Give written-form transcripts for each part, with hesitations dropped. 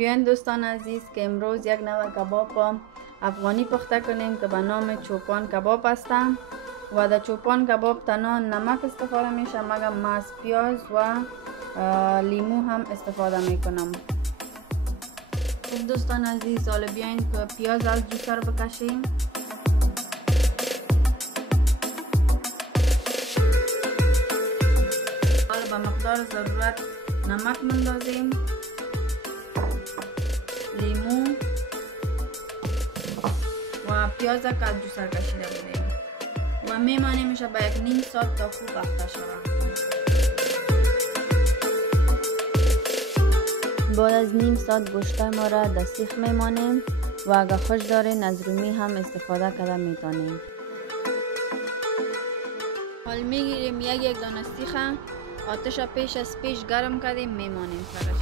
بیاین دوستان عزیز که امروز یک نوع کباب افغانی پخته کنیم که به نام چوپان کباب هستم و در چوپان کباب تنها نمک استفاده میشه، مگر من از پیاز و لیمو هم استفاده میکنم. خب دوستان عزیز، حالا بیاین که پیاز از جوسه رو بکشیم. حالا به مقدار ضرورت نمک مندازیم، لیمو و پیاز که از جوسه کشیده بودیم و میمانیمش به 1.5 ساعت تا خوب پخته شود. بعد از نیم ساعت گوشت ما را در سیخ میمانیم و اگر خوش دارین از رومی هم استفاده کرده میتونیم. حال میگیریم یک دانه سیخ، آتش پیش از پیش گرم کردیم، میمانیم سرش.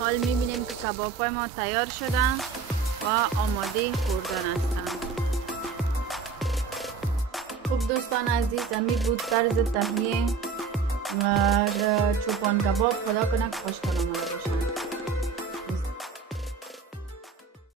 حال میبینیم که کباب ما تیار شده و آماده خوردن هستند. خب دوستان عزیز، همی بود طرز تهیه چوپان کباب. خدا کنه خوشحال آمده باشند.